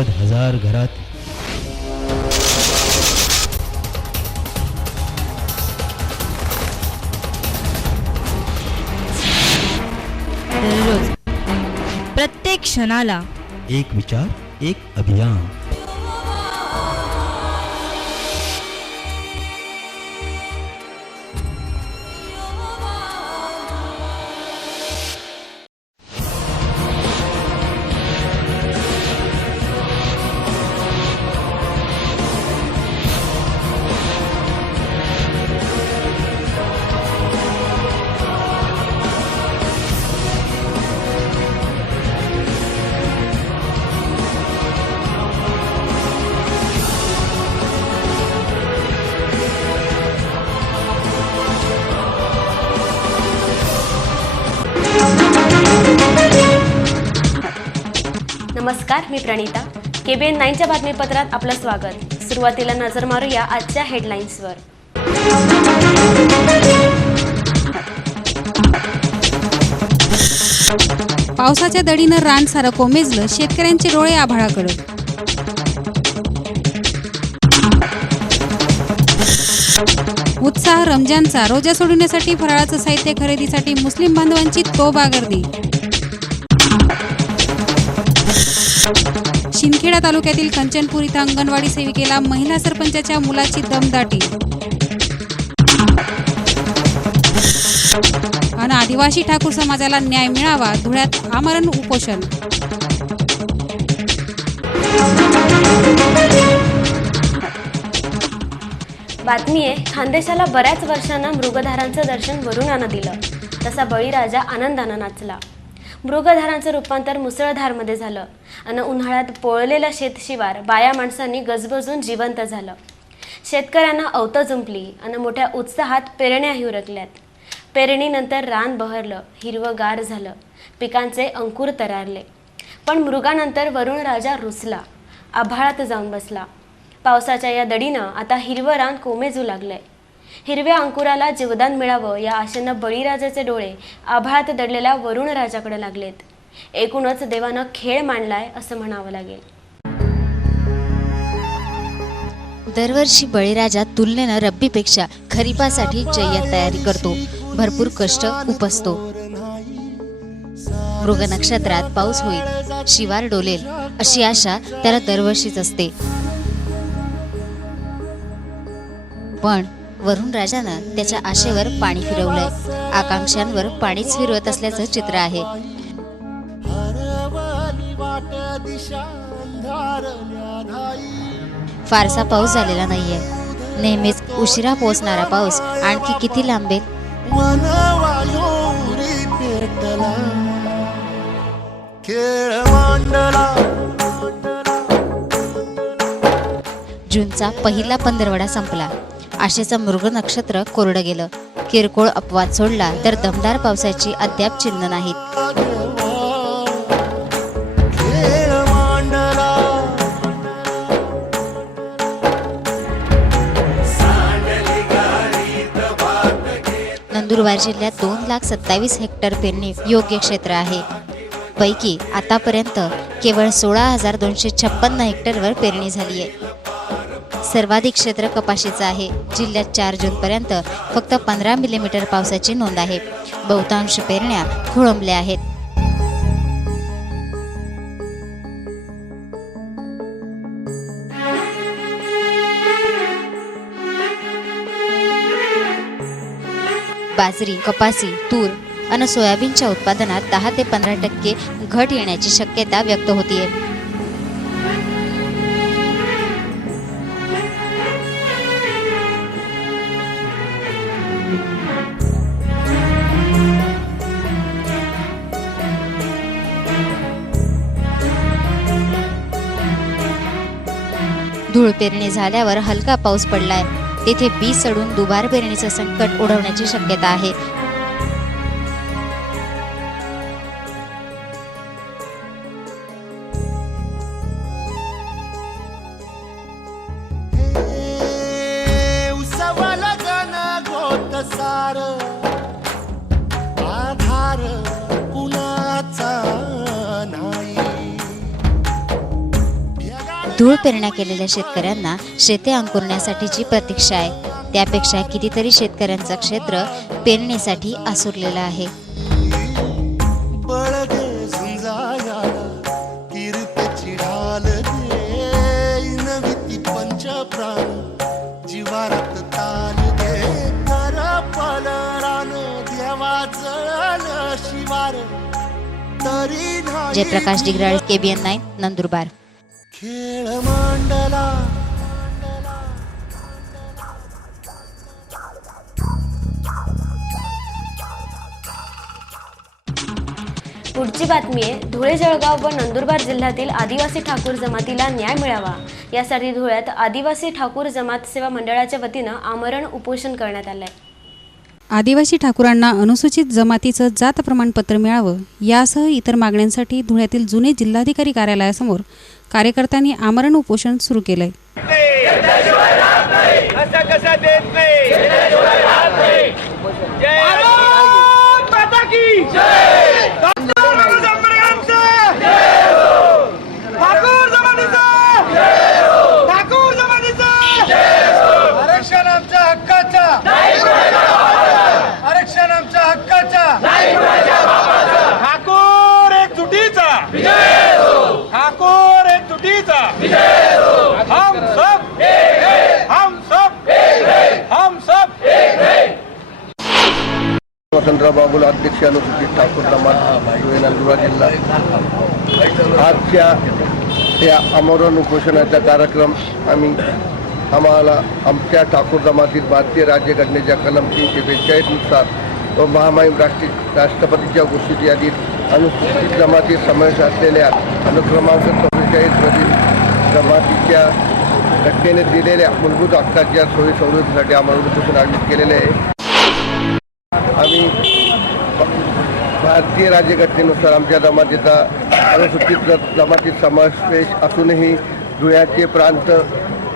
नव्वद हजार घरात. दररोज. प्रत्येक क्षणाला. एक विचार एक अभियान. नमस्कार मी प्रणिता. केबीएन नाईनच्या बातमीपत्रात आपलं स्वागत. सुरुवातीला नजर मारूया आजच्या हेडलाईन्सवर. पावसाच्या दडीनं रान सारं कोमेजलं शेतकऱ्यांचे डोळे आभाळाकडं उत्साह रमजानचा रोजा सोडवण्यासाठी फराळाचं साहित्य खरेदीसाठी मुस्लिम बांधवांची तोबा शिंदखेडा तालुक्यातील कंचनपूर इथं अंगणवाडी सेविकेला महिला सरपंचाच्या मुलाची दमदाटी. आणि आदिवासी ठाकूर समाजाला न्याय मिळावा धुळ्यात आमरण उपोषण. बातमी आहे खानदेशाला बऱ्याच वर्षांना मृगधारांचं दर्शन वरुणानं दिलं. तसा बळीराजा आनंदानं नाचला. मृगधारांचं रूपांतर मुसळधारमध्ये झालं आणि उन्हाळ्यात पोळलेलं शेतशिवार बाया माणसांनी गजबजून जिवंत झालं. शेतकऱ्यांना अवतं जुंपली आणि मोठ्या उत्साहात पेरण्याही उरकल्यात. पेरणीनंतर रान बहरलं हिरवंगार झालं पिकांचे अंकुर तरारले. पण मृगानंतर वरुण राजा रुसला आभाळात जाऊन बसला. पावसाच्या या दडीनं आता हिरवं रान कोमेजू लागलंय. हिरव्या अंकुराला जीवदान मिळावं या आशेनं बळीराजाचे डोळे आभाळात दडलेल्या वरुण राजाकडे लागलेत. एकूणच देवानं खेळ मांडलाय असं म्हणावं लागेल. दरवर्षी बळीराजा तुलनेनं रब्बीपेक्षा खरीपासाठी जय्यत तयारी करतो. भरपूर कष्ट उपसतो. मृग नक्षत्रात पाऊस होईल शिवार डोलेल अशी आशा त्याला दरवर्षीच असते. पण वरुण राजानं त्याच्या आशेवर पाणी फिरवलंय. आकांक्षांवर पाणीच फिरवत असल्याचं चित्र आहे. फारसा पाऊस झालेला नाहीये. नेहमीच उशिरा पोहोचणारा पाऊस आणखी किती लांबेल जूनचा पहिला पंधरवडा संपला. आशेचं मृग नक्षत्र कोरडं गेलं. किरकोळ अपवाद सोडला तर दमदार पावसाची अद्याप चिन्ह नाहीत. नंदुरबार जिल्ह्यात दोन लाख सत्तावीस हेक्टर पेरणी योग्य क्षेत्र आहे. पैकी आतापर्यंत केवळ सोळा हजार दोनशे छप्पन्न हेक्टरवर पेरणी झाली आहे सर्वाधिक क्षेत्र कपाशीचं आहे. जिल्ह्यात चार जूनपर्यंत फक्त पंधरा मिलीमीटर पावसाची नोंद आहे. बहुतांश पेरण्या खोळंबल्या आहेत. बाजरी कपासी तूर आणि सोयाबीनच्या उत्पादनात दहा ते पंधरा टक्के घट येण्याची शक्यता व्यक्त होतीये. पेरणी झाल्यावर हलका पाऊस पडलाय. तेथे बी सडून दुबार पेरणीचं संकट ओढवण्याची शक्यता आहे. सार पेरण्या केलेल्या शेतकऱ्यांना शेते अंकुरण्यासाठीची प्रतीक्षा आहे त्यापेक्षा कितीतरी शेतकऱ्यांचं क्षेत्र पेरणीसाठी आसुरलेलं आहे. Jayprakash Digral KBN nine Nandurbar. खेळ मांडला. पुढची बातमी आहे धुळे जळगाव व नंदुरबार जिल्ह्यातील आदिवासी ठाकूर जमातीला न्याय मिळावा. यासाठी धुळ्यात आदिवासी ठाकूर जमात सेवा मंडळाच्या वतीनं आमरण उपोषण करण्यात आलं आहे आदिवासी ठाकूरांना अनुसूचित जमातीचं जात प्रमाणपत्र मिळावं यासह इतर मागण्यांसाठी धुळ्यातील जुने जिल्हाधिकारी कार्यालयासमोर कार्यकर्त्यांनी आमरण उपोषण सुरू केलंय. देत नाही जय माता की ठाकूर जमातीचा ठाकूर जमातीचा ठाकूर जमातीचा आरक्षण आमच्या हक्काचा आरक्षण आमच्या हक्काचा ठाकूर एक तुटीचा ठाकूर एक तुटीचा हम सब हम सब हम सब वसंतराव अध्यक्ष अनुसूचित ठाकूर जमात नंदुरा नंदुरबार जिल्हा आजच्या या आमरण उपोषणाचा कार्यक्रम आम्ही आम्हाला आमच्या ठाकूर जमातीत भारतीय राज्यघटनेच्या कलम तीनशे बेचाळीसनुसार व महामाईम राष्ट्रीय राष्ट्रपतीच्या घोषित यादीत अनुसूचित जमातीत समावेश असलेल्या अनुक्रमांक चव्वेचाळीसमधील जमातीच्या घटनेने दिलेल्या मूलभूत हक्काच्या सोयी सवलतीसाठी आम्हाला उपोषण आयोजित केलेले आहे. आम्ही भारतीय राज्यघटनेनुसार आमच्या जमातीचा अनुसूचित जमातीत समावेश असूनही धुळ्याचे प्रांत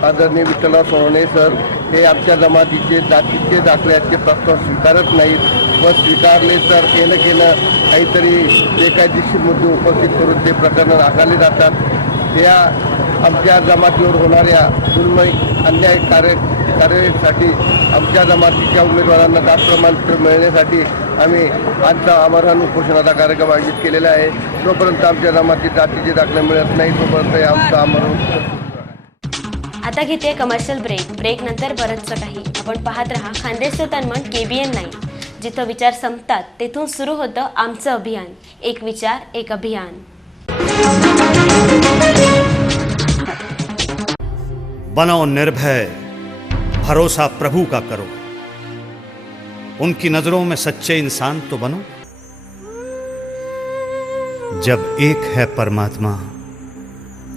आदरणीय विठ्ठलराव सोनवणे सर हे आमच्या जमातीचे जातीचे दाखल्याचे प्रस्ताव स्वीकारत नाहीत व स्वीकारले तर केलं केलं. काहीतरी बेकायदेशीर मुद्दे उपस्थित करून ते प्रकरण नाकारले जातात. त्या आमच्या जमातीवर होणाऱ्या दुर्मय अन्याय कार्य कार्यसाठी आमच्या जमातीच्या उमेदवारांना जात प्रमाणपत्र मिळण्यासाठी आम्ही आजचा आमरण उपोषणाचा कार्यक्रम आयोजित केलेला आहे. जोपर्यंत आमच्या जमातीत जातीचे दाखले मिळत नाही तोपर्यंत हे आमचं आमरण. आता घेते कमर्शियल ब्रेक ब्रेक नंतर बरंचसं काही आपण पाहत राहा खानदेशचं तन्मन के बी एन नाईन जिथं विचार संपतात तेथून सुरू होतं आमचं अभियान. एक विचार एक अभियान. बनो निर्भय. भरोसा प्रभु का करो। उनकी नज़रों में सच्चे इंसान तो बनो। जब एक है परमात्मा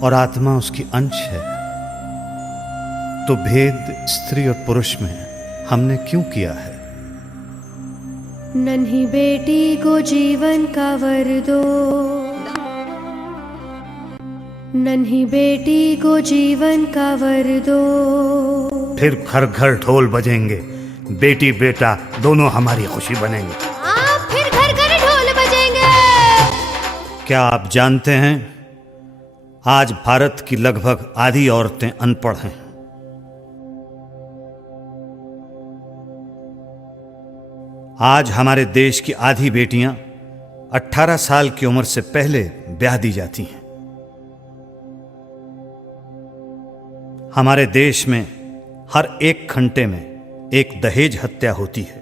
और आत्मा उसकी अंश है तो भेद स्त्री और पुरुष में हमने क्यों किया है? नन्ही बेटी को जीवन का वर दो। नन्ही बेटी को जीवन का वर दो। फिर घर घर ढोल बजेंगे। बेटी बेटा दोनों हमारी खुशी बनेंगे। आप फिर घर घर ढोल बजेंगे। क्या आप जानते हैं आज भारत की लगभग आधी औरतें अनपढ़ हैं। आज हमारे देश की आधी बेटियाँ 18 साल की उम्र से पहले ब्याह दी जाती हैं। हमारे देश में हर एक घंटे में एक दहेज हत्या होती है।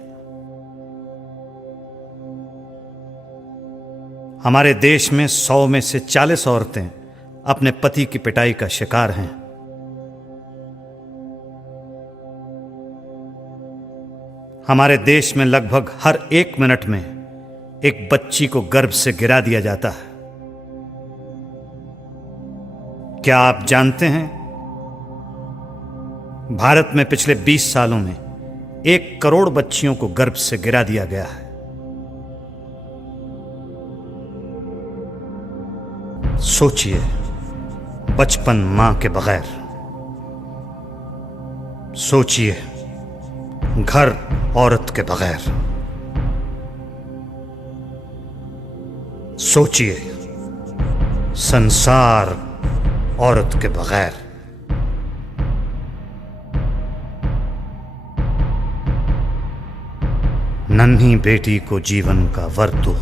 हमारे देश में सौ में से चालीस औरतें अपने पति की पिटाई का शिकार हैं। हमारे देश में लगभग हर एक मिनट में एक बच्ची को गर्भ से गिरा दिया जाता है। क्या आप जानते हैं भारत में पिछले 20 सालों में एक करोड़ बच्चियों को गर्भ से गिरा दिया गया है। सोचिए बचपन माँ के बगैर। सोचिए, घर औरत के बगैर। सोचिए, संसार औरत के बगैर। नन्ही बेटी को जीवन का वर दो।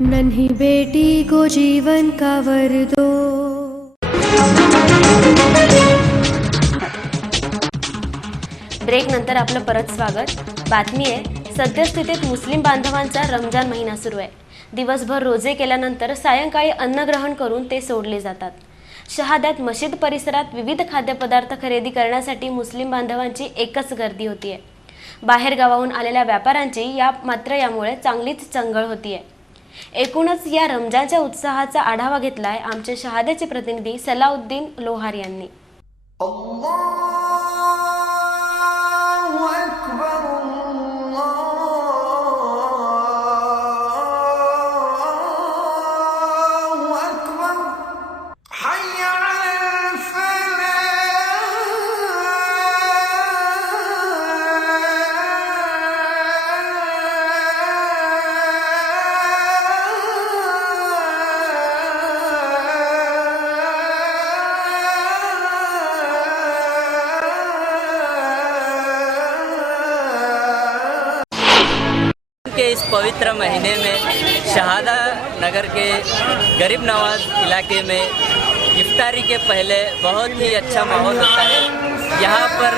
नन्ही बेटी को जीवन का वर दो। ब्रेक नंतर आपलं परत स्वागत. बातमी आहे सद्यस्थितीत मुस्लिम बांधवांचा रमजान महिना सुरू आहे. दिवसभर रोजे केल्यानंतर सायंकाळी अन्नग्रहण करून ते सोडले जातात. शहाद्यात मशीद परिसरात विविध खाद्यपदार्थ खरेदी करण्यासाठी मुस्लिम बांधवांची एकच गर्दी होतीये. बाहेर बाहेरगावाहून आलेल्या व्यापाऱ्यांची या मात्र यामुळे चांगलीच चंगळ होतीये. एकूणच या रमजानच्या उत्साहाचा आढावा घेतलाय आमचे शहाद्याचे प्रतिनिधी सलाउद्दीन लोहार यांनी. पवित्र महीने में शहादा नगर के गरीब नवाज इलाके में इफ्तारी के पहले बहुत ही अच्छा माहौल होता है। यहाँ पर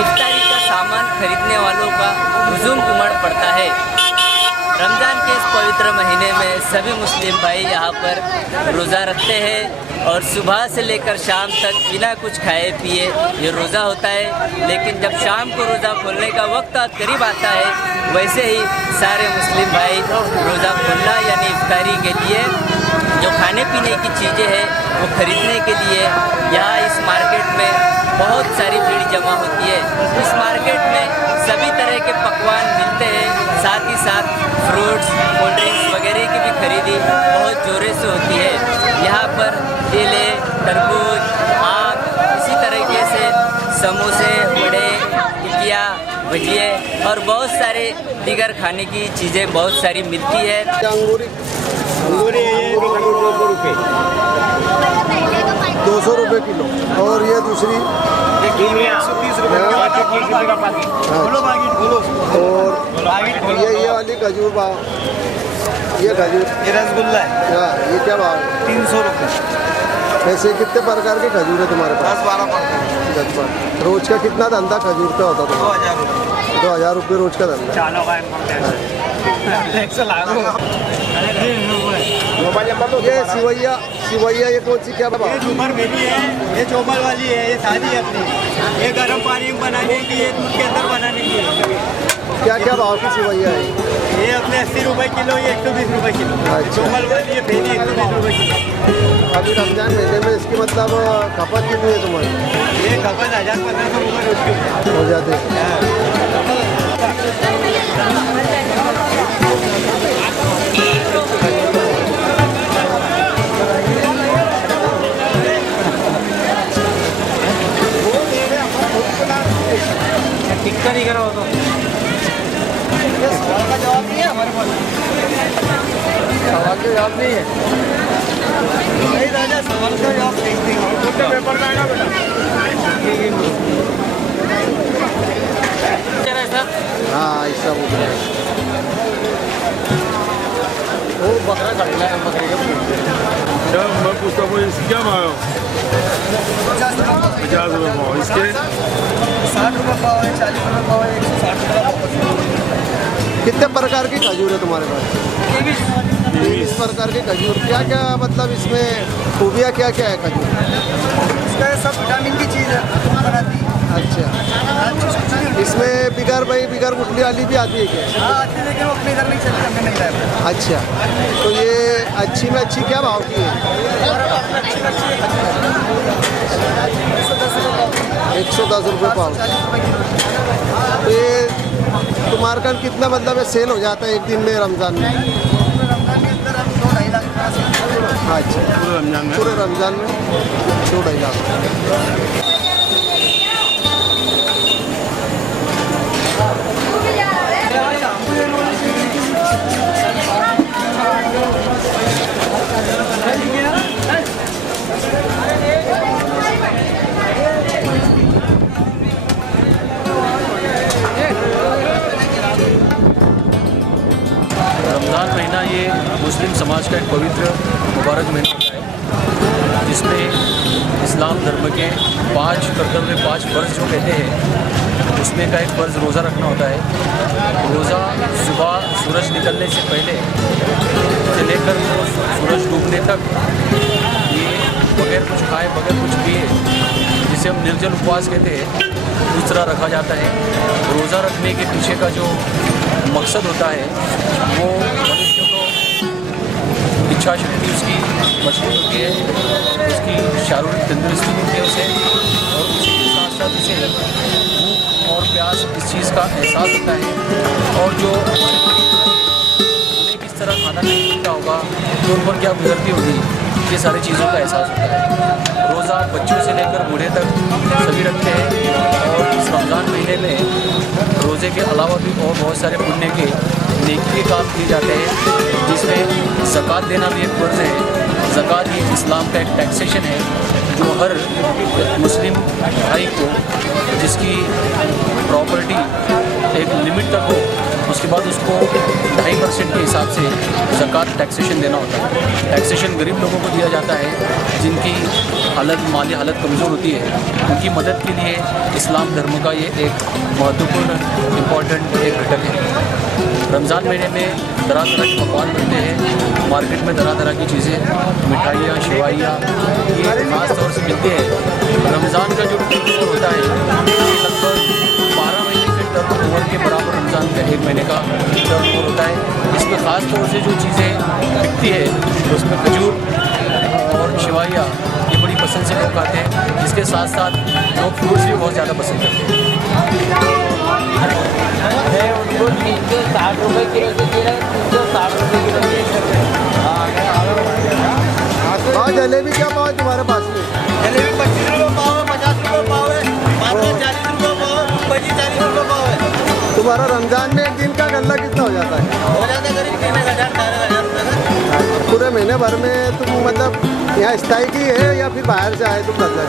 इफ्तारी का सामान खरीदने वालों का हजूम उमड़ पड़ता है। रमज़ान के इस पवित्र महीने में सभी मुस्लिम भाई यहाँ पर रोज़ा रखते हैं और सुबह से लेकर शाम तक बिना कुछ खाए पिए ये रोज़ा होता है। लेकिन जब शाम को रोज़ा खोलने का वक्त करीब आता है, वैसे ही सारे मुस्लिम भाई रोज़ा खोलना यानी इफ्तारी के लिए जो खाने पीने की चीज़ें हैं, वो खरीदने के लिए यहाँ इस मार्केट में बहुत सारी भीड़ जमा होती है। इस मार्केट में सभी तरह के पकवान मिलते हैं, साथ ही साथ फ्रूट्स, कोल्ड ड्रिंक्स वगैरह की भी खरीदी बहुत जोरे से होती है। यहाँ पर केले, तरबूज, आम, इसी तरीके से समोसे, वड़े, टिकिया, भजिए और बहुत सारे दीगर खाने की चीज़ें बहुत सारी मिलती है। अंगूरी अंगूरी दो सौ रुपये। दो सौ रुपये किलो। और ये दूसरी? और ये ये वाली खजूर भाव। ये खजूर। ये रसगुल्ला है। हाँ ये क्या भाव है? तीन सौ रुपये। ऐसे कितने प्रकार के खजूर है तुम्हारे पास? दस बारह पर दस बार रोज का कितना धंधा खजूर का होता दो हज़ार रुपये। दो हज़ार रुपये रोज का धंधा। मोबाइल नंबर तो ये सिवैया सिवैया ये कौन सी क्या भाव ये झूमर मेरी है ये चौबल वाली है ये शादी है अपनी। ये गर्म पानी में बनाने की है दूध के अंदर बनाने की है। क्या क्या भाव की सिवैया है? ये अपने अस्सी रुपए किलो ये एक सौ बीस रुपए किलो। चौबल वाली ये फेनी एक सौ बीस रुपए किलो। अभी रमजान महीने में इसकी मतलब खपत कितनी है तुम्हारी? ये खपत हजार पंद्रह सौ रुपये हो जाते हैं। टिक्का नहीं करा होगा सवाल का जवाब नहीं है हमारे पास। सवाल के जवाब नहीं है। नहीं राजा सवाल का जवाब नहीं देंगे पेपर का आएगा बेटा? हाँ ऐसा बोल रहे हैं। वो बकरा काटला है बकरे का मैं पूछता हूँ इसकी क्या भाव पचास रुपये भाव इसके साठ रुपये पाव है चालीस रुपये पाव है एक सौ साठ रुपये कितने प्रकार की खजूर है तुम्हारे पास? बीस प्रकार के खजूर। क्या क्या मतलब इसमें खूबियाँ क्या क्या है खजूर? इसका सब विटामिन की चीज़ है बनाती। है अच्छा। इसमें बिगर भाई बिगर गुटली वाली भी आती है क्या? हाँ आती लेकिन वो अपने इधर नहीं चलती नहीं अच्छा तो ये अच्छी में अच्छी क्या भाव की है? एक सौ दस रुपये पाव। तो ये तुम्हारे कितना मतलब है सेल हो जाता है एक दिन में रमज़ान में? अच्छा पूरे रमज़ान में? पूरे रमज़ान में। दो ढाई लाख। मार्च का एक पवित्र मुबारक महीना होता है, जिसमें इस्लाम धर्म के पाँच कर्तव्य, पाँच फ़र्ज़ जो कहते हैं, उसमें का एक फ़र्ज़ रोज़ा रखना होता है। रोज़ा सुबह सूरज निकलने से पहले से लेकर सूरज डूबने तक ये बगैर कुछ खाए, बगैर कुछ पिए, जिसे हम निर्जल उपवास कहते हैं दूसरा रखा जाता है। रोज़ा रखने के पीछे का जो मकसद होता है, वो इच्छा शक्ति उसकी मज़बूत होती है, उसकी शारीरिक तंदुरुस्ती होती है उसे, और उसी के साथ साथ उसे भूख और प्यास इस चीज़ का एहसास होता है। और जो उन्हें किस तरह खाना नहीं मिलता होगा तो उन पर क्या गुजरती होगी, ये सारी चीज़ों का एहसास होता है। रोज़ा बच्चों से लेकर बूढ़े तक सभी रखते हैं, और इस रमज़ान महीने में रोज़े के अलावा भी और बहुत सारे पुण्य के नेकी के काम किए जाते हैं, जिसमें ज़क़़त देना भी एक फ़र्ज़ है। ज़क़़त ही इस्लाम का एक टैक्सेशन है, जो हर मुस्लिम भाई को, जिसकी प्रॉपर्टी एक लिमिट तक हो उसके बाद उसको ढाई परसेंट के हिसाब से ज़क़़त टैक्सेशन देना होता है। टैक्सेशन गरीब लोगों को दिया जाता है, जिनकी हालत, माली हालत कमज़ोर होती है। उनकी मदद के लिए इस्लाम धर्म का ये एक महत्वपूर्ण इंपॉर्टेंट एक घटक है। रमज़ान महीने में तरह तरह के पकवान बनते हैं। मार्केट में तरह तरह की चीज़ें, मिठाइयाँ, शिवाइयाँ, ये खास तौर से मिलती है। तौर से जो चीज़ें बिकती है उसमें खजूर और शिवाया ये बड़ी पसंद से लोग खाते हैं इसके साथ साथ लोग फ्रूट्स भी बहुत ज़्यादा पसंद करते हैं। उनको तीन सौ साठ रुपये किलो से दे रहे हैं तीन सौ साठ रुपये किलो हाँ। जलेबी क्या भाव है तुम्हारे पास? में जलेबी पच्चीस रुपये पाव है पचास रुपये पाव है मात्र चालीस रुपये पाव पच्चीस चालीस रुपये पाव है रमज़ान में एक दिन का गल्ला कितना हो जाता है। हो जाता है करीब तीन हज़ार चार हज़ार पूरे महीने भर में तुम मतलब यहाँ स्थायी की है या फिर बाहर से आए तुम धंधा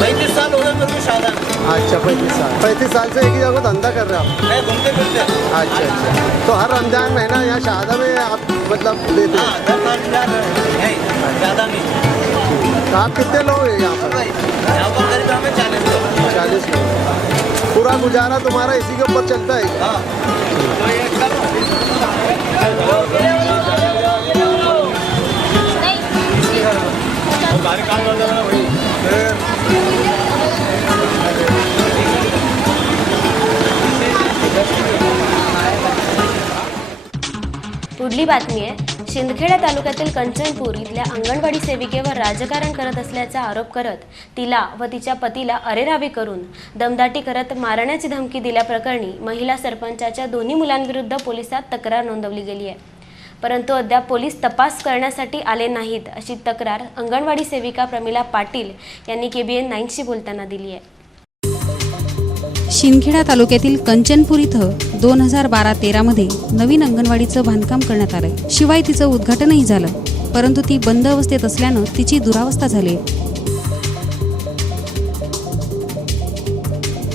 पैंतीस साल हो गए मेरे को शादा अच्छा पैंतीस साल। पैंतीस साल से एक ही जगह धंधा कर रहे हो मैं घूमते फिरते। अच्छा अच्छा। तो हर रमज़ान महीना यहाँ शादा में आप मतलब देते हाँ? हैं तो आप कितने लोग हैं यहाँ पर? यहाँ पर करीब हमें चालीस लोग। चालीस लोग। पूरा गुजारा तुम्हारा इसी के ऊपर चलता है। हाँ। पुढली बातमी आहे शिंदखेडा तालुक्यातील कंचनपूर इथल्या अंगणवाडी सेविकेवर राजकारण करत असल्याचा आरोप करत तिला व तिच्या पतीला अरेरावी करून दमदाटी करत मारण्याची धमकी दिल्याप्रकरणी महिला सरपंचाच्या दोन्ही मुलांविरुद्ध पोलिसात तक्रार नोंदवली गेली आहे. परंतु अद्याप पोलीस तपास करण्यासाठी आले नाहीत अशी तक्रार अंगणवाडी सेविका प्रमिला पाटील यांनी केबीएन नाईनशी बोलताना दिली आहे. शिंदखेडा तालुक्यातील कंचनपूर इथं दोन हजार बारा तेरामध्ये नवीन अंगणवाडीचं बांधकाम करण्यात आलं शिवाय तिचं उद्घाटनही झालं परंतु ती बंद अवस्थेत असल्यानं तिची दुरावस्था झाली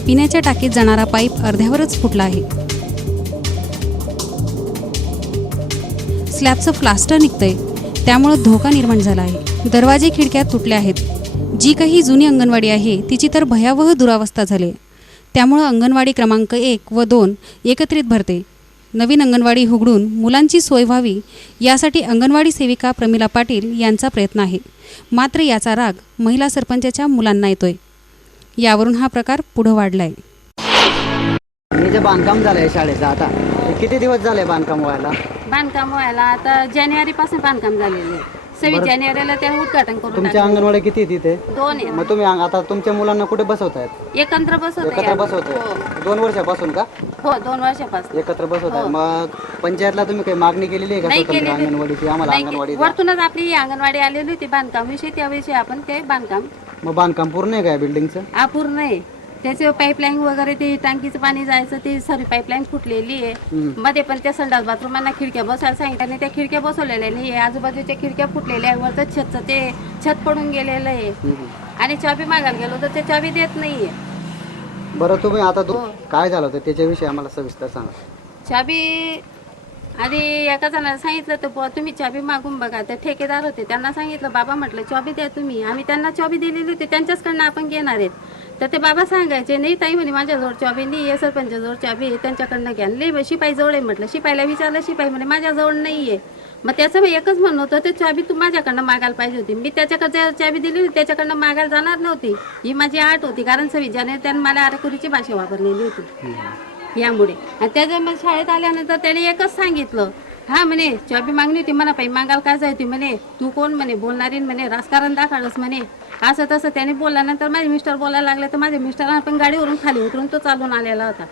पिण्याच्या टाकीत जाणारा पाईप अर्ध्यावरच फुटला आहे. स्लॅबचं प्लास्टर निघतंय. त्यामुळं धोका निर्माण झाला आहे. दरवाजे खिडक्या तुटल्या आहेत. जी काही जुनी अंगणवाडी आहे तिची तर भयावह दुरावस्था झाली त्यामुळं अंगणवाडी क्रमांक एक व दोन एकत्रित भरते. नवीन अंगणवाडी उघडून मुलांची सोय व्हावी यासाठी अंगणवाडी सेविका प्रमिला पाटील यांचा प्रयत्न आहे. मात्र याचा राग महिला सरपंचाच्या मुलांना येतोय. यावरून हा प्रकार पुढं वाढलाय. मी जे बांधकाम झालं आहे शाळेचं आता किती दिवस झाले बांधकाम व्हायला? बांधकाम व्हायला आता जानेवारी पासून बांधकाम झालेले आहे. सव्वीस जानेवारीला त्यानं उद्घाटन करून तुमच्या टाकलं. अंगणवाडी किती आहे तिथे? दोन आहे. मग तुम्ही अंग- आता तुमच्या मुलांना कुठे बसवतायत? एकत्र बसवत एकत्र बसवताय. दोन वर्षापासून का? हो दोन वर्षापासून. एकत्र बसवताय. मग पंचायतला तुम्ही काही मागणी केलेली आहे का नाही स्वतंत्र केलेली. अंगणवाडीची? आम्हाला नाही अंगणवाडी द्या. वरतूनच आपली ही अंगणवाडी आलेली होती बांधकाम विषयी त्याविषयी आपण ते बांधकाम मग बांधकाम पूर्ण आहे का या बिल्डिंगचं अपूर्ण आहे. त्याचे पाईपलाईन वगैरे ते टाकीचं पाणी जायचं ते सरी पाईपलाईन फुटलेली आहे. मध्ये पण त्या संडास बाथरूमांना खिडक्या बसायला सांगितलं आणि त्या खिडक्या बसवलेल्या नाही. आजूबाजूच्या खिडक्या फुटलेल्या आहे. वरचं छतचं ते छत पडून गेलेलं आहे. आणि चाबी मागायला गेलो तर ते चाबी देत नाहीये. बरं तुम्ही आता दु- हो. काय झालं होतं? त्याच्याविषयी आम्हाला सविस्तर सांगा. चाबी आणि एका जणाला सांगितलं तर बुवा तुम्ही चाबी मागून बघा. तर ठेकेदार होते. त्यांना सांगितलं बाबा म्हटलं चाबी द्या तुम्ही. आम्ही त्यांना चाबी दिलेली होती. त्यांच्याचकडनं आपण घेणार आहेत. तर ते बाबा सांगायचे नाही ताई म्हणे माझ्याजवळ चाबी नाही आहे सरपंचाजवळ चाबी आहे त्यांच्याकडनं घ्या लई मग शिपाईजवळ आहे म्हटलं. शिपाईला विचारलं शिपाई म्हणे माझ्याजवळ नाही आहे. मग त्याचं मी एकच म्हणणं होतं ते चाबी तू माझ्याकडनं मागायला पाहिजे होती. मी त्याच्याकडच्या चाबी दिली होती त्याच्याकडनं मागायला जाणार नव्हती. ही माझी आठ होती कारण सविजाने त्याने मला अरेकुरीची भाषा वापरलेली होती. यामुळे. आणि त्याच्या मग शाळेत आल्यानंतर त्याने एकच सांगितलं हा म्हणे चाबी मागणी होती म्हणा पाहिजे मागायला काय जायती म्हणे? तू कोण म्हणे बोलणारी म्हणे राजकारण दाखवलंस म्हणे. असं तसं त्याने बोलल्यानंतर माझे मिस्टर बोलायला लागले तर माझ्या मिस्टरांना पण गाडीवरून खाली उतरून तो चालून आलेला होता.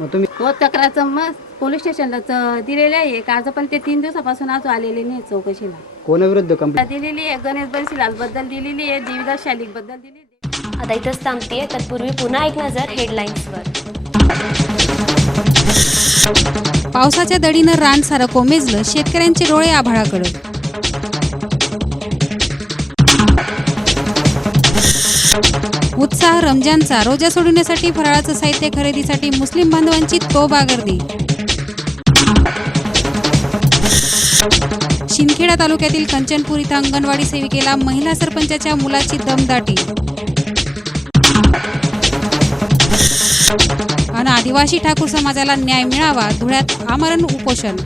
मग तुम्ही हो तक्रारचं मग पोलीस स्टेशनला दिलेलं आहे आज पण ते तीन दिवसापासून अजून आलेले नाही चौकशीला. कोणाविरुद्ध कंप्लेंट? दिलेली आहे गणेश बन्सीलाल बद्दल दिलेली आहे देवीदास शालिकबद्दल दिलेली आहे. आता इथंच थांबतीये तत्पूर्वी पुन्हा एक नजर हेडलाईन्सवर पावसाच्या दडीनं रान सारं कोमेजलं शेतकऱ्यांचे डोळे आभाळाकडं उत्साह रमजानचा रोजा सोडवण्यासाठी फराळाचं साहित्य खरेदीसाठी मुस्लिम बांधवांची तोबा गर्दी शिंदखेडा तालुक्यातील कंचनपूर इथं अंगणवाडी सेविकेला महिला सरपंचाच्या मुलाची दमदाटी. आणि आदिवासी ठाकूर समाजाला न्याय मिळावा धुळ्यात आमरण उपोषण.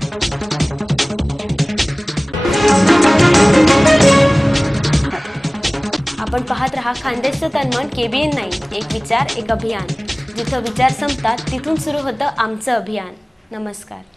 आपण पाहत रहा खानदेशचं तन्मन केबीएन नाईन. एक विचार एक अभियान. जिथं विचार संपतात तिथून सुरू होतं आमचं अभियान. नमस्कार.